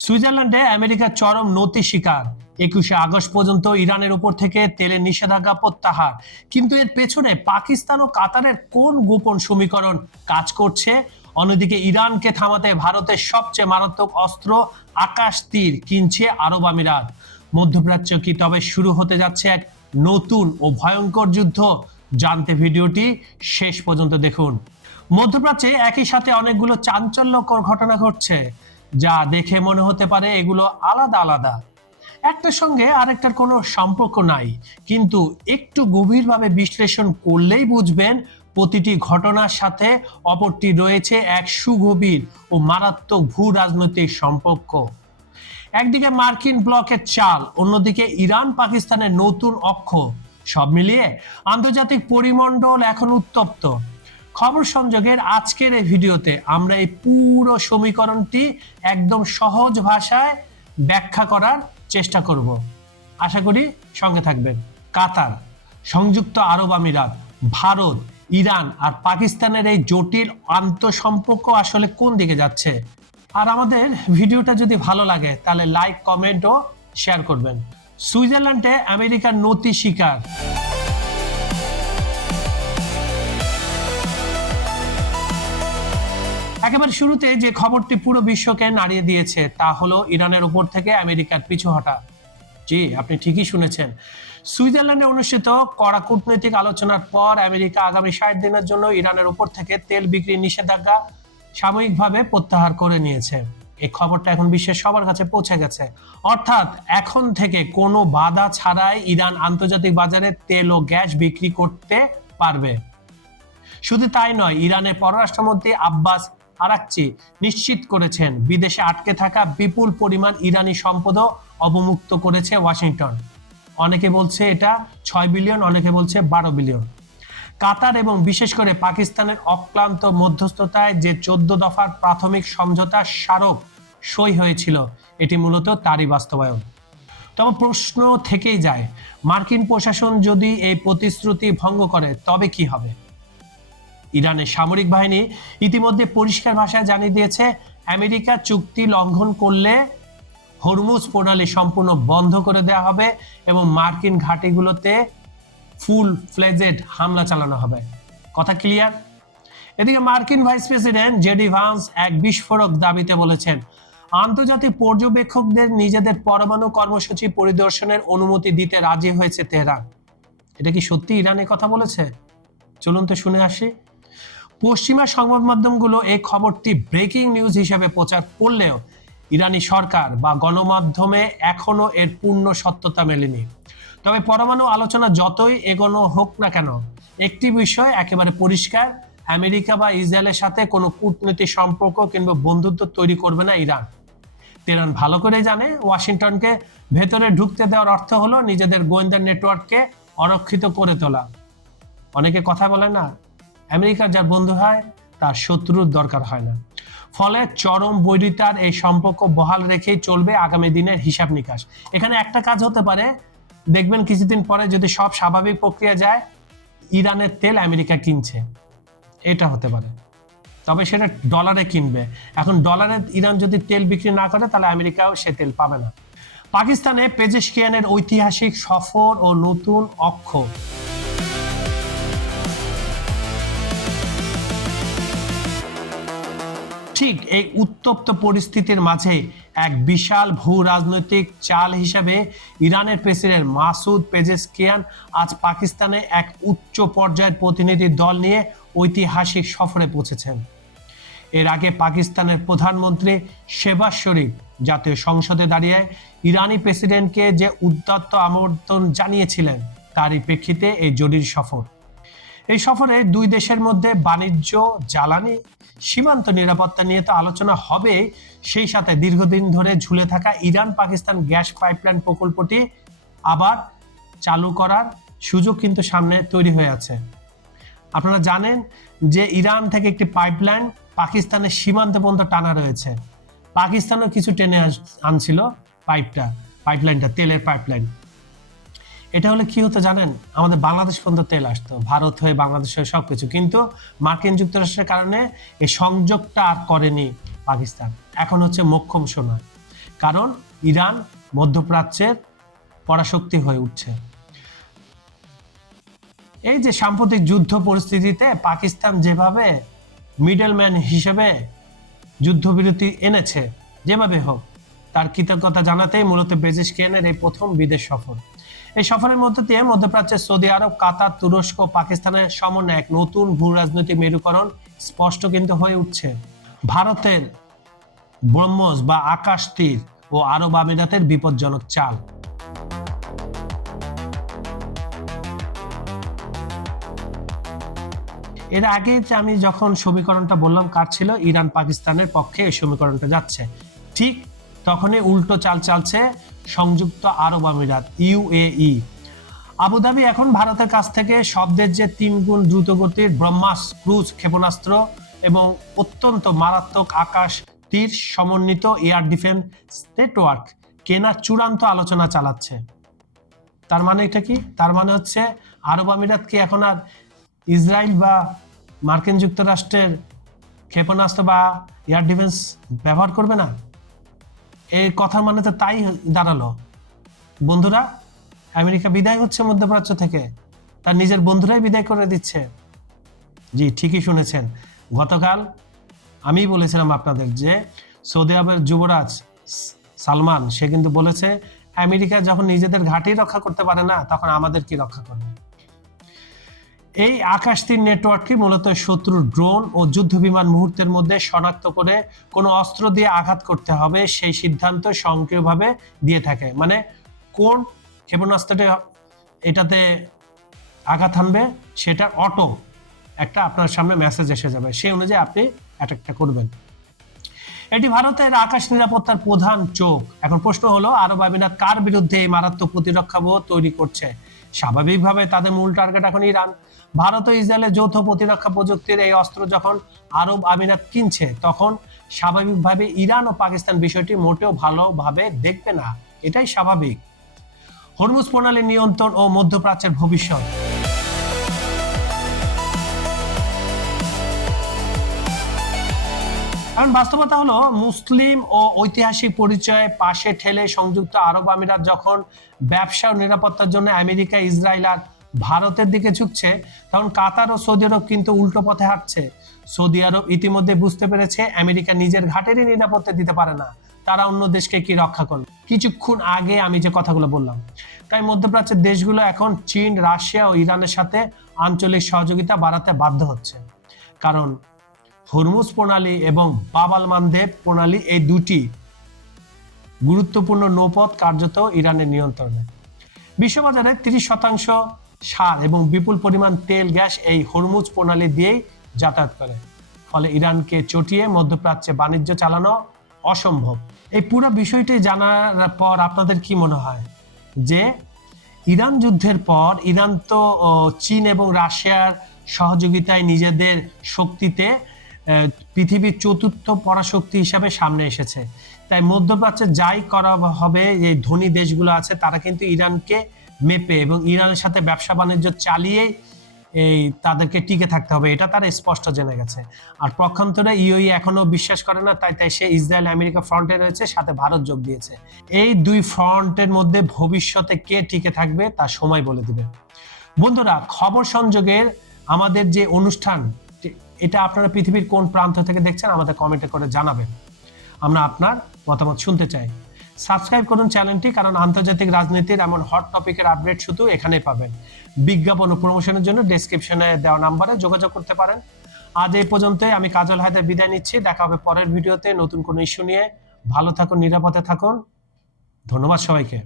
সুইজারল্যান্ডে আমেরিকার চরম নতি শিকার। 21শে আগস্ট পর্যন্ত ইরানের উপর থেকে তেলের নিষেধাজ্ঞা প্রত্যাহার, কিন্তু এর পেছনে পাকিস্তান ও কাতারের কোন গোপন সমীকরণ কাজ করছে? অন্যদিকে ইরানকে থামাতে ভারতের সবচেয়ে মারাত্মক অস্ত্র আকাশ তীর কিনছে আরব আমিরাত। মধ্যপ্রাচ্য কি তবে শুরু হতে যাচ্ছে এক নতুন ও ভয়ঙ্কর যুদ্ধ? জানতে ভিডিওটি শেষ পর্যন্ত দেখুন। মধ্যপ্রাচ্যে একই সাথে অনেকগুলো চাঞ্চল্যকর ঘটনা ঘটছে, যা দেখে মনে হতে পারে এগুলো আলাদা আলাদা, একটার সঙ্গে আরেকটার কোনো সম্পর্ক নাই। কিন্তু একটু গভীরভাবে বিশ্লেষণ করলেই বুঝবেন প্রতিটি ঘটনার সাথে অপরটি রয়েছে এক সুগভীর ও মারাত্মক ভূ রাজনৈতিক সম্পর্ক। একদিকে মার্কিন ব্লকের চাল, অন্যদিকে ইরান পাকিস্তানের নতুন অক্ষ। সব মিলিয়ে আন্তর্জাতিক পরিমণ্ডল এখন উত্তপ্ত। খবর সংযোগের আজকের এই ভিডিওতে আমরা এই পুরো সমীকরণটি একদম সহজ ভাষায় ব্যাখ্যা করার চেষ্টা করব। আশা করি সঙ্গে থাকবেন। কাতার, সংযুক্ত আরব আমিরাত, ভারত, ইরান আর পাকিস্তানের এই জটিল আন্তঃসম্পর্ক আসলে কোন দিকে যাচ্ছে? আর আমাদের ভিডিওটা যদি ভালো লাগে তাহলে লাইক, কমেন্ট ও শেয়ার করবেন। সুইজারল্যান্ডে আমেরিকার নতি শিকার। একেবারে শুরুতে যে খবরটি পুরো বিশ্বকে নাড়িয়ে দিয়েছে তা হলো ইরানের উপর থেকে আমেরিকার পিছু হটা। জি, আপনি ঠিকই শুনেছেন। সুইজারল্যান্ডে অনুষ্ঠিত কড়া কূটনৈতিক আলোচনার পর আমেরিকা আগামী 60 দিনের জন্য ইরানের উপর থেকে তেল বিক্রির নিষেধাজ্ঞা সাময়িকভাবে প্রত্যাহার করে নিয়েছে। এই খবরটা এখন বিশ্বের সবার কাছে পৌঁছে গেছে। অর্থাৎ এখন থেকে কোনো বাধা ছাড়াই ইরান আন্তর্জাতিক বাজারে তেল ও গ্যাস বিক্রি করতে পারবে। শুধু তাই নয়, ইরানের পররাষ্ট্রমন্ত্রী আব্বাস আরাকচি নিশ্চিত করেছেন বিদেশে আটকে থাকা বিপুল পরিমাণ ইরানি সম্পদও অবমুক্ত করেছে ওয়াশিংটন। অনেকে বলছে এটা 6 বিলিয়ন, অনেকে বলছে 12 বিলিয়ন। কাতার এবং বিশেষ করে পাকিস্তানের অক্লান্ত মধ্যস্থতায় যে 14 দফার প্রাথমিক সমঝোতা স্মারক সই হয়েছিল, এটি মূলত তারই বাস্তবায়ন। তবে প্রশ্ন থেকেই যায়, মার্কিন প্রশাসন যদি এই প্রতিশ্রুতি ভঙ্গ করে তবে কি হবে? ইরানের সামরিক বাহিনী ইতিমধ্যে পরিষ্কার ভাষায় জানিয়ে দিয়েছে, আমেরিকা চুক্তি লঙ্ঘন করলে হরমুজ প্রণালী সম্পূর্ণ বন্ধ করে দেওয়া হবে এবং মার্কিন ঘাঁটিগুলোতে ফুল ফ্লেজেড হামলা চালানো হবে। কথা ক্লিয়ার? এদিকে মার্কিন ভাইস প্রেসিডেন্ট জেডি ভান্স এক বিস্ফোরক দাবিতে বলেছেন, আন্তর্জাতিক পর্যবেক্ষকদের নিজেদের পরমাণু কর্মসূচি পরিদর্শনের অনুমতি দিতে রাজি হয়েছে তেহরান। এটা কি সত্যি ইরানের কথা বলেছে? চলুন তো শুনে আসি। পশ্চিমা সংবাদ মাধ্যমগুলো এই খবরটি ব্রেকিং নিউজ হিসেবে প্রচার করলেও ইরানি সরকার বা গণমাধ্যমে এখনো এর পূর্ণ সত্যতা মেলেনি। তবে পরমাণু আলোচনা যতই এগোনো হোক না কেন, একটি বিষয় একেবারে পরিষ্কার, আমেরিকা বা ইসরায়েলের সাথে কোনো কূটনৈতিক সম্পর্ক কিংবা বন্ধুত্ব তৈরি করবে না ইরান। তেহরান ভালো করে জানে, ওয়াশিংটনকে ভেতরে ঢুকতে দেওয়ার অর্থ হলো নিজেদের গোয়েন্দা নেটওয়ার্ককে অরক্ষিত করে তোলা। অনেকে কথা বলে না, আমেরিকার যার বন্ধু হয় তার শত্রুর দরকার হয় না। ফলে চরম বৈরিতার এই সম্পর্ক বহাল রেখেই চলবে আগামী দিনের হিসাব নিকাশ। এখানে একটা কাজ হতে পারে, দেখবেন কিছুদিন পরে যদি সব স্বাভাবিক প্রক্রিয়া যায়, ইরানের তেল আমেরিকা কিনছে, এটা হতে পারে। তবে সেটা ডলারে কিনবে। এখন ডলারে ইরান যদি তেল বিক্রি না করে তাহলে আমেরিকাও সে তেল পাবে না। পাকিস্তানে পেজেশকিয়ানের ঐতিহাসিক সফর ও নতুন অক্ষ। ঠিক এই উত্তপ্ত পরিস্থিতির মাঝে এক বিশাল ভূ রাজনৈতিক চাল হিসেবে ইরানের প্রেসিডেন্ট মাসুদ পেজেশকিয়ান আজ পাকিস্তানে এক উচ্চ পর্যায়ের প্রতিনিধি দল নিয়ে ঐতিহাসিক সফরে পৌঁছেছেন। এর আগে পাকিস্তানের প্রধানমন্ত্রী শেহবাজ শরীফ জাতীয় সংসদে দাঁড়িয়ে ইরানি প্রেসিডেন্টকে যে উদাত্ত আমন্ত্রণ জানিয়েছিলেন, তারই প্রেক্ষিতে এই জরুরি সফর। এই সফরে দুই দেশের মধ্যে বাণিজ্য, জ্বালানি, সীমান্ত নিরাপত্তা নিয়ে তো আলোচনা হবে, সেই সাথে দীর্ঘদিন ধরে ঝুলে থাকা ইরান পাকিস্তান গ্যাস পাইপলাইন প্রকল্পটি আবার চালু করার সুযোগ কিন্তু সামনে তৈরি হয়ে আছে। আপনারা জানেন যে ইরান থেকে একটি পাইপলাইন পাকিস্তানের সীমান্ত পর্যন্ত টানা রয়েছে। পাকিস্তানও কিছু টেনে আনছিল পাইপলাইনটা, তেলের পাইপলাইন। এটা হলে কি হতো জানেন? আমাদের বাংলাদেশ পর্যন্ত তেল আসতো, ভারত হয়ে বাংলাদেশ হয়ে সবকিছু। কিন্তু মার্কিন যুক্তরাষ্ট্রের কারণে এই সংযোগটা আর করেনি পাকিস্তান। এখন হচ্ছে মোক্ষম সোনা। কারণ ইরান মধ্যপ্রাচ্যের পরাশক্তি হয়ে উঠছে। এই যে সাম্প্রতিক যুদ্ধ পরিস্থিতিতে পাকিস্তান যেভাবে মিডলম্যান হিসেবে যুদ্ধবিরতি এনেছে, যেভাবে হোক তার কৃতজ্ঞতা জানাতেই মূলত পেজেশকিয়ানের এই প্রথম বিদেশ সফর। এই সফরের মধ্যে দিয়ে মধ্যপ্রাচ্যের সৌদি আরব, কাতার, তুরস্ক, পাকিস্তানের সমন্বয়ে এক নতুন ভূ রাজনৈতিক মেরুকরণ স্পষ্ট কিন্তু হয়ে উঠছে। ভারতের ব্রহ্মস বা আকাশ তীর ও আরব আমিরাতের বিপজ্জনক চাল। এর আগে যে আমি যখন সমীকরণটা বললাম কার ছিল, ইরান পাকিস্তানের পক্ষে এই সমীকরণটা যাচ্ছে, ঠিক তখনই উল্টো চাল চালছে সংযুক্ত আরব আমিরাত ইউএই। আবুধাবি এখন ভারতের কাছ থেকে শব্দের যে 3 গুণ দ্রুতগতির ব্রহ্মাস ক্রুজ ক্ষেপণাস্ত্র এবং অত্যন্ত মারাত্মক আকাশ তীর সমন্বিত এয়ার ডিফেন্স নেটওয়ার্ক কেনার চূড়ান্ত আলোচনা চালাচ্ছে। তার মানে এটা কি? তার মানে হচ্ছে আরব আমিরাত কি এখন আর ইসরায়েল বা মার্কিন যুক্তরাষ্ট্রের ক্ষেপণাস্ত্র বা এয়ার ডিফেন্স ব্যবহার করবে না? এই কথার মানে তো তাই দাঁড়ালো। বন্ধুরা, আমেরিকা বিদায় হচ্ছে মধ্যপ্রাচ্য থেকে, তার নিজের বন্ধুরাই বিদায় করে দিচ্ছে। জি, ঠিকই শুনেছেন। গতকাল আমি বলেছিলাম আপনাদের যে সৌদি আরবের যুবরাজ সালমান সে কিন্তু বলেছে আমেরিকা যখন নিজেদের ঘাঁটি রক্ষা করতে পারে না, তখন আমাদের কি রক্ষা করবে। এই আকাশ তীর নেটওয়ার্কটি মূলত শত্রুর ড্রোন ও যুদ্ধ বিমান মুহূর্তের মধ্যে শনাক্ত করে কোনো অস্ত্র দিয়ে আঘাত করতে হবে সেই সিদ্ধান্ত স্বয়ংক্রিয়ভাবে দিয়ে থাকে। মানে কোন ক্ষেপণাস্ত্রটি এটাতে আঘাত হানবে সেটা অটো একটা আপনার সামনে মেসেজ এসে যাবে, সেই অনুযায়ী আপনি অ্যাটাকটা করবেন। এটি ভারতের আকাশ নিরাপত্তার প্রধান চোখ। এখন প্রশ্ন হলো, আরব আমিরাত কার বিরুদ্ধে এই মারাত্মক প্রতিরক্ষাবোধ তৈরি করছে? স্বাভাবিকভাবে তাদের মূল টার্গেট এখন ইরান। ভারত ও ইসরায়েলের যৌথ প্রতিরক্ষা প্রযুক্তির এই অস্ত্র যখন আরব আমিরাত কিনছে, তখন স্বাভাবিকভাবে ইরান ও পাকিস্তান বিষয়টি মোটেও ভালোভাবে দেখবে না, এটাই স্বাভাবিক। হরমুজ প্রণালী নিয়ন্ত্রণ ও মধ্যপ্রাচ্যের ভবিষ্যৎ। কারণ বাস্তবতা হলো, মুসলিম ও ঐতিহাসিক পরিচয় পাশে ঠেলে সংযুক্ত আরব আমিরাত যখন ব্যবসা ও নিরাপত্তার জন্য আমেরিকা, ইসরায়েল আর ভারতের দিকে ঝুঁকছে, তখন কাতার ও সৌদি আরব কিন্তু উল্টো পথে হাঁটছে। সৌদি আরব ইতিমধ্যে বুঝতে পেরেছে আমেরিকা নিজের ঘাটেরই নিরাপত্তা দিতে পারে না, তারা অন্য দেশকে কি রক্ষা করবে। কিছুক্ষণ আগে আমি যে কথাগুলো বললাম, তাই মধ্যপ্রাচ্যের দেশগুলো এখন চীন, রাশিয়া ও ইরানের সাথে আঞ্চলিক সহযোগিতা বাড়াতে বাধ্য হচ্ছে। কারণ হরমুজ প্রণালী এবং বাব আল মানদেব প্রণালী, এই দুটি গুরুত্বপূর্ণ নৌপথ কার্যত ইরানের নিয়ন্ত্রণে। বিশ্ববাজারে 30% সার এবং বিপুল পরিমাণ তেল, গ্যাস এই হরমুজ প্রণালী দিয়েই যাতায়াত করে। ফলে ইরানকে চটিয়ে মধ্যপ্রাচ্যে বাণিজ্য চালানো অসম্ভব। এই পুরো বিষয়টি জানার পর আপনাদের কি মনে হয় যে ইরান যুদ্ধের পর ইরান তো চীন এবং রাশিয়ার সহযোগিতায় নিজেদের শক্তিতে পৃথিবীর 4র্থ পরাশক্তি হিসাবে সামনে এসেছে। তাই মধ্যপ্রাচ্যে যাই করা হবে, এই ধনী দেশগুলো আছে তারা কিন্তু ইরানকে মেপে এবং ইরানের সাথে ব্যবসা বাণিজ্য চালিয়ে এই তাদেরকে টিকে থাকতে হবে, এটা তারা স্পষ্ট জেনে গেছে। আর পক্ষান্তরে ইউএই এখনো বিশ্বাস করে না, তাই সে ইসরায়েল আমেরিকা ফ্রন্টে রয়েছে, সাথে ভারত যোগ দিয়েছে। এই দুই ফ্রন্টের মধ্যে ভবিষ্যতে কে টিকে থাকবে তা সময় বলে দিবে। বন্ধুরা, খবর সংযোগের আমাদের যে অনুষ্ঠান, এটা আপনারা পৃথিবীর কোন প্রান্ত থেকে দেখছেন আমাদের কমেন্টে করে জানাবেন, আমরা আপনার মতামত শুনতে চাই। সাবস্ক্রাইব করুন চ্যানেলটি, কারণ আন্তর্জাতিক রাজনীতির এমন হট টপিকের আপডেট শুধু এখানেই পাবেন। বিজ্ঞাপন ও প্রমোশনের জন্য ডেসক্রিপশনে দেওয়া নাম্বারে যোগাযোগ করতে পারেন। আজ এই পর্যন্তই। আমি কাজল হায়দার বিদায় নিচ্ছি। দেখা হবে পরের ভিডিওতে নতুন কোনো ইস্যু নিয়ে। ভালো থাকুন, নিরাপদে থাকুন। ধন্যবাদ সবাইকে।